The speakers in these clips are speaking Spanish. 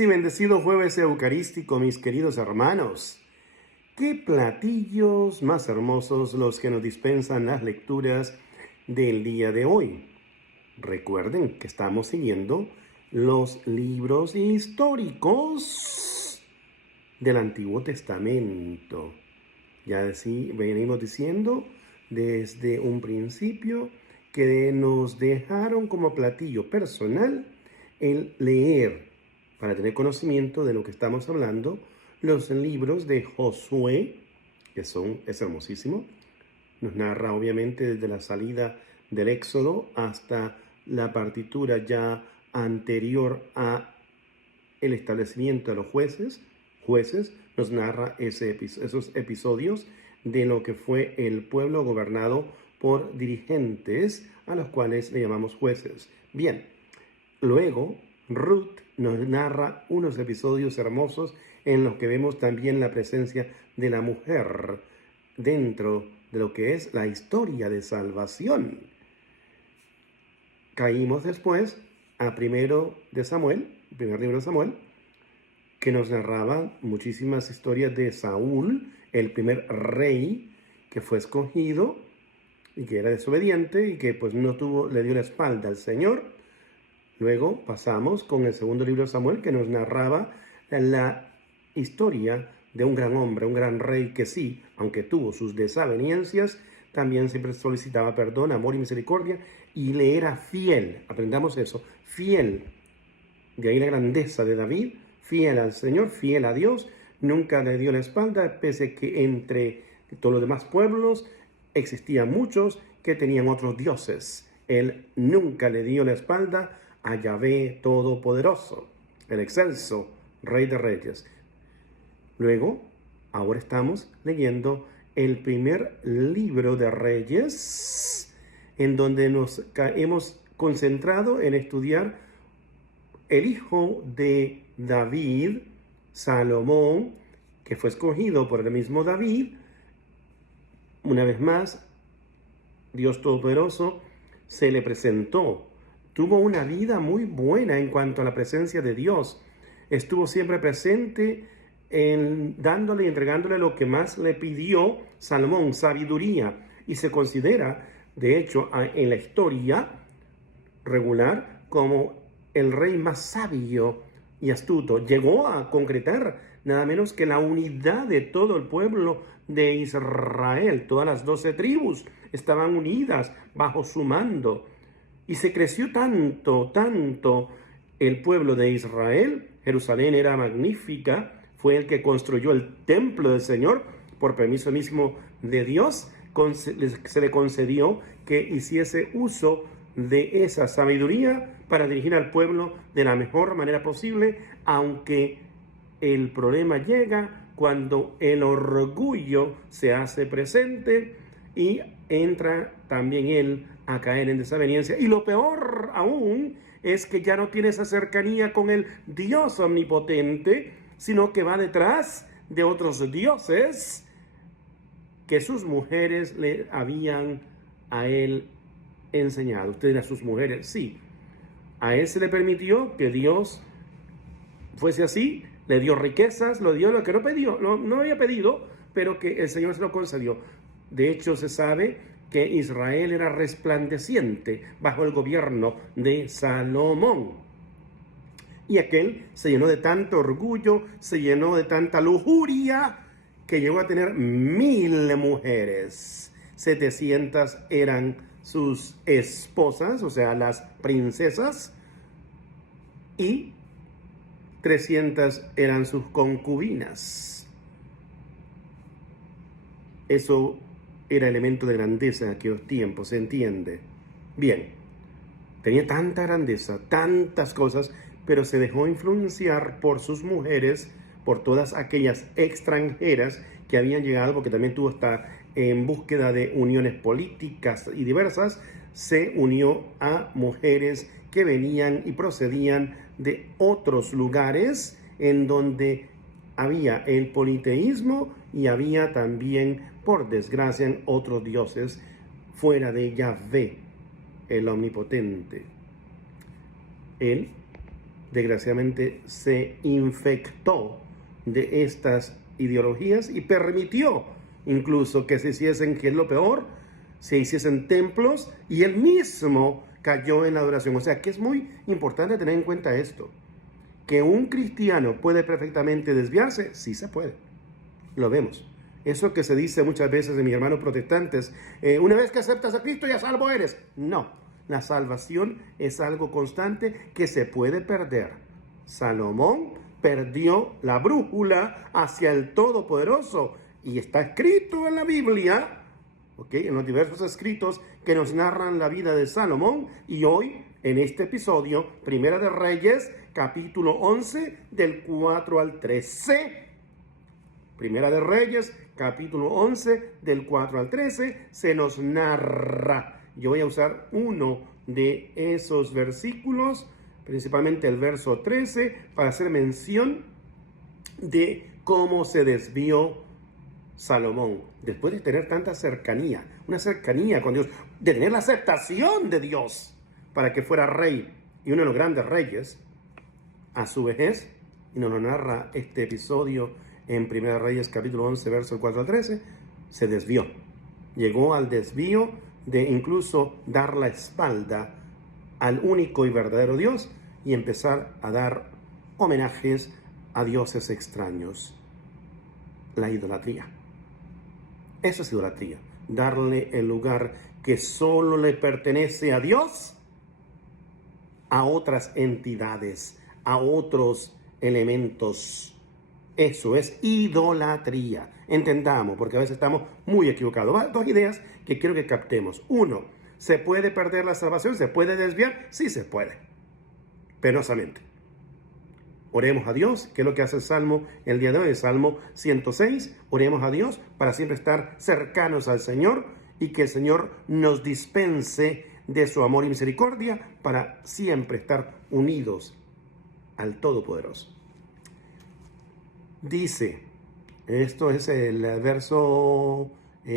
Feliz y bendecido jueves eucarístico, mis queridos hermanos. Qué platillos más hermosos los que nos dispensan las lecturas del día de hoy. Recuerden que estamos siguiendo los libros históricos del Antiguo Testamento. Ya venimos diciendo desde un principio que nos dejaron como platillo personal el leer, para tener conocimiento de lo que estamos hablando, los libros de Josué, es hermosísimo. Nos narra obviamente desde la salida del Éxodo hasta la partitura ya anterior a el establecimiento de los jueces. Nos narra esos episodios de lo que fue el pueblo gobernado por dirigentes a los cuales le llamamos jueces. Bien, luego Ruth nos narra unos episodios hermosos en los que vemos también la presencia de la mujer dentro de lo que es la historia de salvación. Caímos después a primer libro de Samuel, que nos narraba muchísimas historias de Saúl, el primer rey que fue escogido y que era desobediente y que pues le dio la espalda al Señor. Luego pasamos con el segundo libro de Samuel, que nos narraba la historia de un gran hombre, un gran rey que sí, aunque tuvo sus desavenencias, también siempre solicitaba perdón, amor y misericordia, y le era fiel. Aprendamos eso, fiel. De ahí la grandeza de David, fiel al Señor, fiel a Dios, nunca le dio la espalda, pese a que entre todos los demás pueblos existían muchos que tenían otros dioses. Él nunca le dio la espalda a Yahvé Todopoderoso, el excelso Rey de Reyes. Luego, ahora estamos leyendo el primer libro de Reyes, en donde nos hemos concentrado en estudiar el hijo de David, Salomón, que fue escogido por el mismo David. Una vez más, Dios Todopoderoso se le presentó. Tuvo una vida muy buena en cuanto a la presencia de Dios. Estuvo siempre presente dándole y entregándole lo que más le pidió Salomón, sabiduría. Y se considera, de hecho, en la historia regular, como el rey más sabio y astuto. Llegó a concretar nada menos que la unidad de todo el pueblo de Israel. Todas las 12 tribus estaban unidas bajo su mando. Y se creció tanto el pueblo de Israel. Jerusalén era magnífica. Fue el que construyó el templo del Señor por permiso mismo de Dios. Se le concedió que hiciese uso de esa sabiduría para dirigir al pueblo de la mejor manera posible, aunque el problema llega cuando el orgullo se hace presente y entra también él a caer en desaveniencia. Y lo peor aún es que ya no tiene esa cercanía con el Dios omnipotente, sino que va detrás de otros dioses que sus mujeres le habían a él enseñado. Usted dirá, sus mujeres, sí. A él se le permitió que Dios fuese así, le dio riquezas, le dio lo que no había pedido, pero que el Señor se lo concedió. De hecho, se sabe que Israel era resplandeciente bajo el gobierno de Salomón. Y aquel se llenó de tanto orgullo, se llenó de tanta lujuria, que llegó a tener 1000 mujeres. 700 eran sus esposas, o sea, las princesas, y 300 eran sus concubinas. Eso era elemento de grandeza en aquellos tiempos, ¿se entiende? Bien, tenía tanta grandeza, tantas cosas, pero se dejó influenciar por sus mujeres, por todas aquellas extranjeras que habían llegado, porque también tuvo esta en búsqueda de uniones políticas y diversas, se unió a mujeres que venían y procedían de otros lugares en donde había el politeísmo y había también, por desgracia, otros dioses fuera de Yahvé, el omnipotente. Él desgraciadamente se infectó de estas ideologías y permitió incluso que se hiciesen, que es lo peor, se hiciesen templos y él mismo cayó en la adoración. O sea que es muy importante tener en cuenta esto, que un cristiano puede perfectamente desviarse, sí se puede, lo vemos. Eso que se dice muchas veces de mis hermanos protestantes, una vez que aceptas a Cristo ya salvo eres. No, la salvación es algo constante que se puede perder. Salomón perdió la brújula hacia el Todopoderoso y está escrito en la Biblia, ¿okay?, en los diversos escritos que nos narran la vida de Salomón. Y hoy, en este episodio, Primera de Reyes, capítulo 11, del 4 al 13. Primera de Reyes, capítulo 11, del 4 al 13, se nos narra. Yo voy a usar uno de esos versículos, principalmente el verso 13, para hacer mención de cómo se desvió Salomón, después de tener tanta cercanía, una cercanía con Dios, de tener la aceptación de Dios para que fuera rey y uno de los grandes reyes, a su vejez, y nos lo narra este episodio en 1 Reyes capítulo 11, verso 4 al 13, se desvió. Llegó al desvío de incluso dar la espalda al único y verdadero Dios y empezar a dar homenajes a dioses extraños. La idolatría. Eso es idolatría. Darle el lugar que solo le pertenece a Dios a otras entidades, a otros elementos. Eso es idolatría. Entendamos, porque a veces estamos muy equivocados. Dos ideas que quiero que captemos. Uno, ¿se puede perder la salvación? ¿Se puede desviar? Sí se puede. Penosamente. Oremos a Dios, que es lo que hace el Salmo el día de hoy, el Salmo 106. Oremos a Dios para siempre estar cercanos al Señor y que el Señor nos dispense de su amor y misericordia para siempre estar unidos al Todopoderoso. Dice, esto es el verso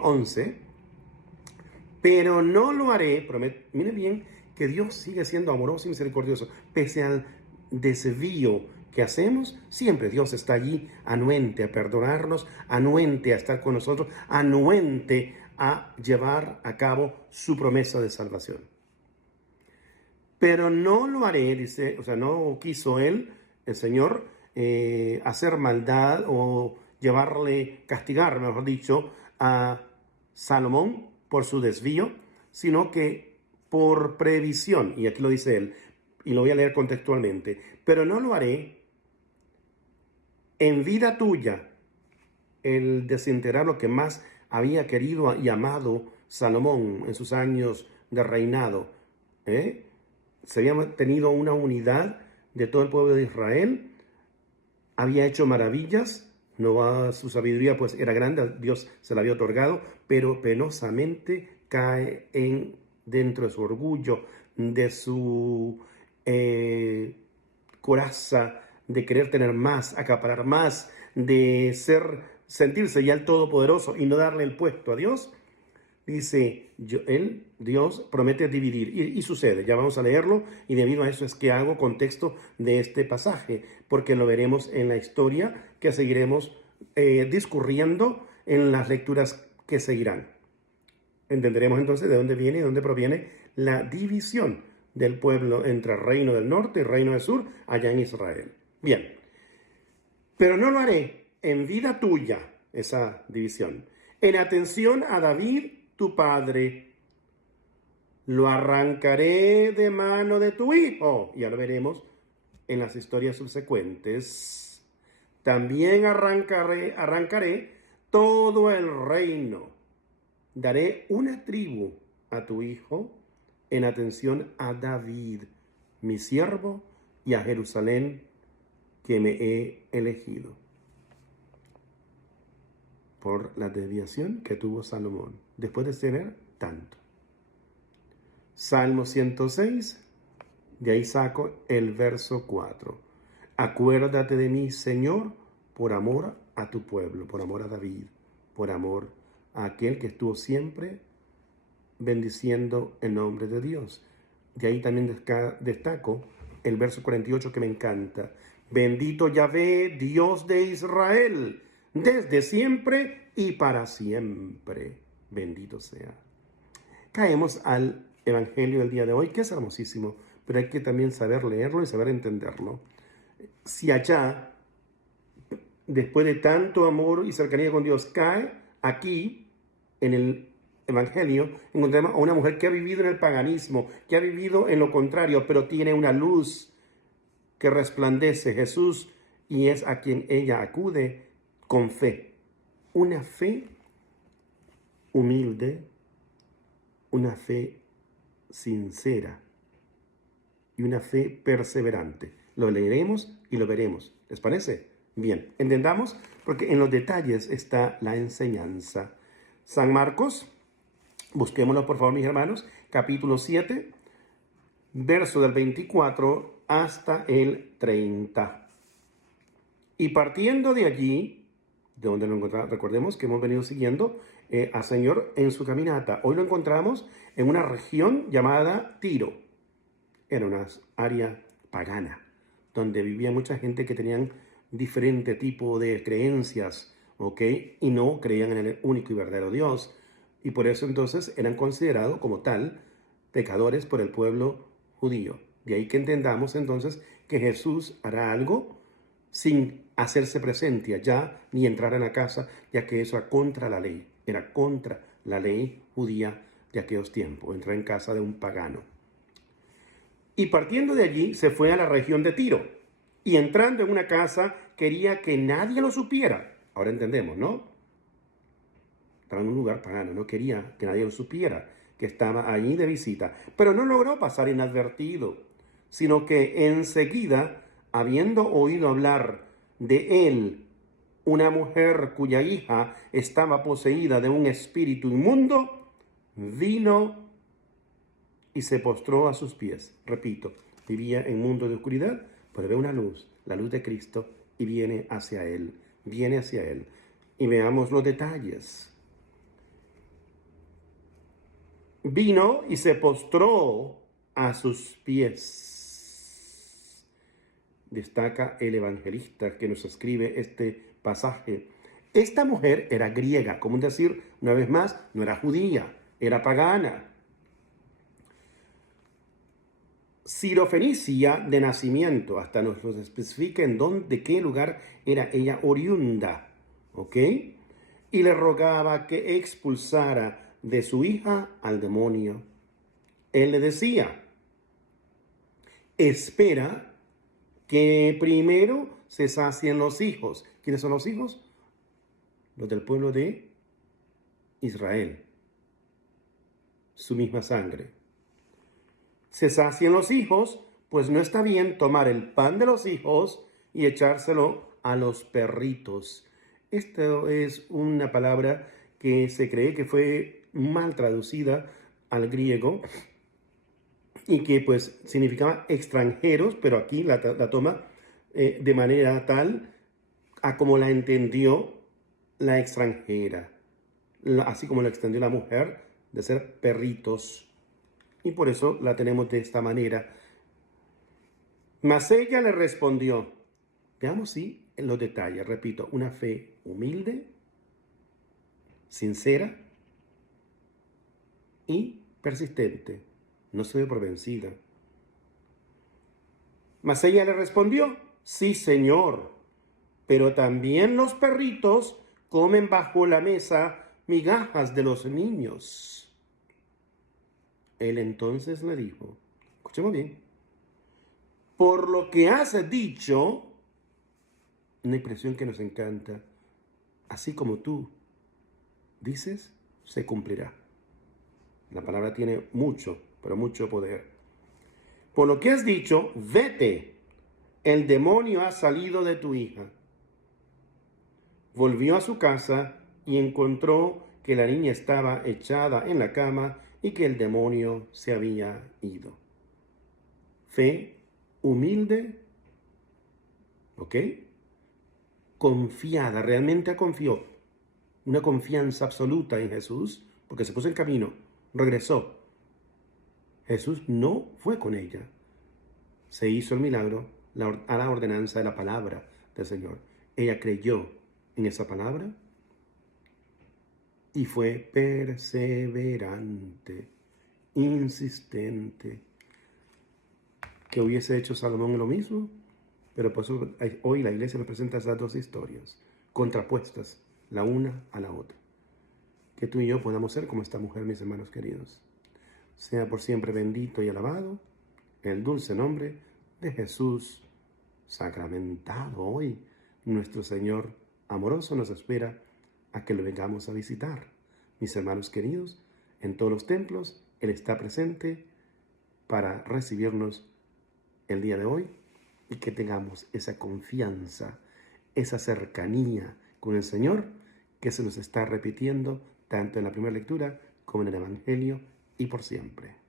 11, pero no lo haré, miren bien que Dios sigue siendo amoroso y misericordioso, pese al desvío que hacemos, siempre Dios está allí, anuente a perdonarnos, anuente a estar con nosotros, anuente a llevar a cabo su promesa de salvación. Pero no lo haré, dice, o sea, no quiso él, el Señor, hacer maldad o castigar, mejor dicho, a Salomón por su desvío, sino que por previsión, y aquí lo dice él, y lo voy a leer contextualmente, pero no lo haré en vida tuya, el desintegrar lo que más había querido y amado Salomón en sus años de reinado. Se había tenido una unidad de todo el pueblo de Israel, había hecho maravillas, su sabiduría pues era grande, Dios se la había otorgado, pero penosamente cae dentro de su orgullo, de su coraza, de querer tener más, acaparar más, de sentirse ya el todopoderoso y no darle el puesto a Dios. Dice, Dios promete dividir, y sucede, ya vamos a leerlo, y debido a eso es que hago contexto de este pasaje, porque lo veremos en la historia que seguiremos discurriendo en las lecturas que seguirán. Entenderemos entonces de dónde viene y dónde proviene la división del pueblo entre el reino del norte y el reino del sur, allá en Israel. Bien, pero no lo haré en vida tuya, esa división, en atención a David, tu padre. Lo arrancaré de mano de tu hijo. Ya lo veremos en las historias subsecuentes. También arrancaré todo el reino. Daré una tribu a tu hijo en atención a David, mi siervo, y a Jerusalén, que me he elegido. Por la desviación que tuvo Salomón, después de tener tanto. Salmo 106, de ahí saco el verso 4. Acuérdate de mí, Señor, por amor a tu pueblo, por amor a David, por amor a aquel que estuvo siempre bendiciendo el nombre de Dios. De ahí también destaco el verso 48 que me encanta. Bendito Yahvé, Dios de Israel, desde siempre y para siempre. Bendito sea. Caemos al Evangelio del día de hoy, que es hermosísimo, pero hay que también saber leerlo y saber entenderlo. Si allá, después de tanto amor y cercanía con Dios, cae aquí, en el Evangelio, encontramos a una mujer que ha vivido en el paganismo, que ha vivido en lo contrario, pero tiene una luz que resplandece, Jesús, y es a quien ella acude con fe. Una fe humilde, una fe sincera y una fe perseverante. Lo leeremos y lo veremos. ¿Les parece? Bien, entendamos, porque en los detalles está la enseñanza. San Marcos, busquémoslo por favor, mis hermanos, capítulo 7, verso del 24 hasta el 30. Y partiendo de allí, de donde lo encontramos, recordemos que hemos venido siguiendo al Señor en su caminata. Hoy lo encontramos en una región llamada Tiro. Era una área pagana, donde vivía mucha gente que tenían diferente tipo de creencias, ¿ok? Y no creían en el único y verdadero Dios. Y por eso entonces eran considerados como tal pecadores por el pueblo judío. De ahí que entendamos entonces que Jesús hará algo sin hacerse presente allá ni entrar en la casa, ya que eso era contra la ley. Era contra la ley judía de aquellos tiempos, entrar en casa de un pagano. Y partiendo de allí se fue a la región de Tiro. Y entrando en una casa quería que nadie lo supiera. Ahora entendemos, ¿no? Estaba en un lugar pagano, no quería que nadie lo supiera, que estaba allí de visita. Pero no logró pasar inadvertido, sino que enseguida, habiendo oído hablar de él, una mujer cuya hija estaba poseída de un espíritu inmundo, vino y se postró a sus pies. Repito, vivía en un mundo de oscuridad, pero ve una luz, la luz de Cristo, y viene hacia él, viene hacia él. Y veamos los detalles. Vino y se postró a sus pies. Destaca el evangelista que nos escribe este pasaje. Esta mujer era griega, como decir, una vez más, no era judía, era pagana. Sirofenicia de nacimiento, hasta nos especifica de qué lugar era ella oriunda, ¿ok? Y le rogaba que expulsara de su hija al demonio. Él le decía, espera que primero se sacien los hijos. ¿Quiénes son los hijos? Los del pueblo de Israel, su misma sangre. Se sacien los hijos, pues no está bien tomar el pan de los hijos y echárselo a los perritos. Esto es una palabra que se cree que fue mal traducida al griego y que pues significaba extranjeros, pero aquí la toma de manera tal a como la entendió la extranjera, así como lo extendió la mujer, de ser perritos. Y por eso la tenemos de esta manera. Mas ella le respondió, veamos sí en los detalles, repito, una fe humilde, sincera y persistente. No se ve por vencida. Mas ella le respondió, sí, Señor, pero también los perritos comen bajo la mesa migajas de los niños. Él entonces le dijo, escuchemos bien, por lo que has dicho, una expresión que nos encanta, así como tú dices, se cumplirá. La palabra tiene mucho, pero mucho poder. Por lo que has dicho, vete, el demonio ha salido de tu hija. Volvió a su casa y encontró que la niña estaba echada en la cama y que el demonio se había ido. Fe humilde, ¿ok? Confiada, realmente confió. Una confianza absoluta en Jesús, porque se puso en camino, regresó. Jesús no fue con ella. se hizo el milagro a la ordenanza de la palabra del Señor. Ella creyó en esa palabra y fue perseverante, insistente. ¿Que hubiese hecho Salomón lo mismo? Pero por eso hoy la iglesia nos presenta esas dos historias, contrapuestas, la una a la otra. Que tú y yo podamos ser como esta mujer, mis hermanos queridos. Sea por siempre bendito y alabado el dulce nombre de Jesús sacramentado. Hoy nuestro Señor amoroso nos espera a que lo vengamos a visitar. Mis hermanos queridos, en todos los templos Él está presente para recibirnos el día de hoy y que tengamos esa confianza, esa cercanía con el Señor que se nos está repitiendo tanto en la primera lectura como en el Evangelio y por siempre.